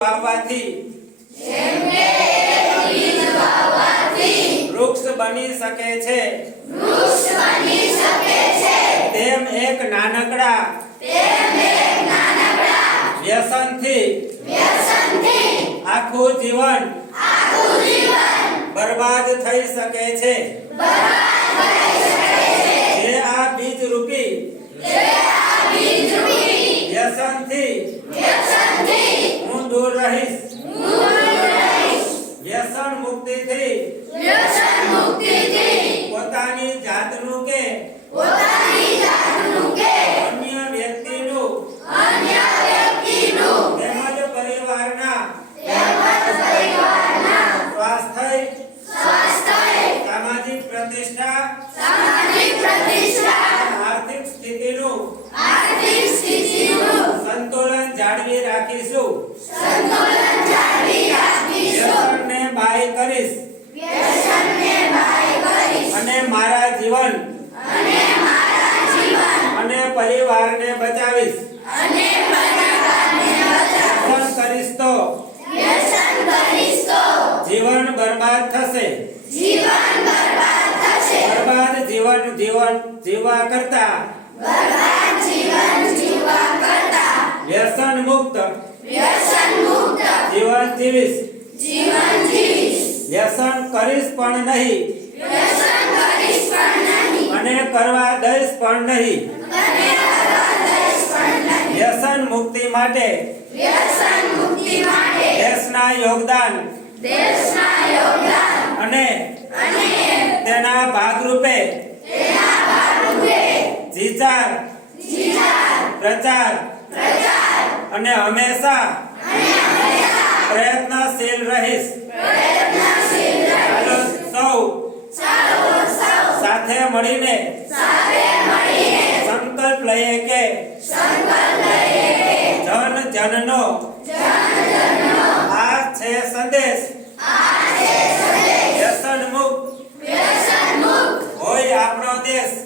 વાવવાથી વૃક્ષ બની શકે છે તેમ એક નાનકડા વ્યસનથી આખું જીવન બરબાદ થઈ શકે છે જે આ બીજ રૂપી વ્યસનથી હું દૂર રહીશ વ્યસન મુક્તિથી પોતાની જાતનું કે અન્ય વ્યક્તિનું તેમજ પરિવારના સ્વાસ્થ્ય સામાજિક પ્રતિષ્ઠા આર્થિક સ્થિતિનું સંતુલન જાળવી રાખીશું વ્યસનને બાય કરીશ અને મારા જીવન અને પરિવારને બચાવીશ વ્યસન કરીશ તો જીવન બરબાદ થશે બરબાદ જીવન જીવવા કરતા વ્યસન મુક્ત જીવન જીવીશ વ્યસન કરીશ પણ નહીં અને કરવા દઈશ પણ નહીં વ્યસન મુક્તિ માટે દેશના યોગદાન અને તેના ભાગરૂપે જીચાર પ્રચાર અને હંમેશા પ્રયત્નશીલ રહીશ સૌ સાથે મળીને સંકલ્પ લઈએ કે જન જનનો આ છે સંદેશ વ્યસન મુક્ત હોય આપણો દેશ।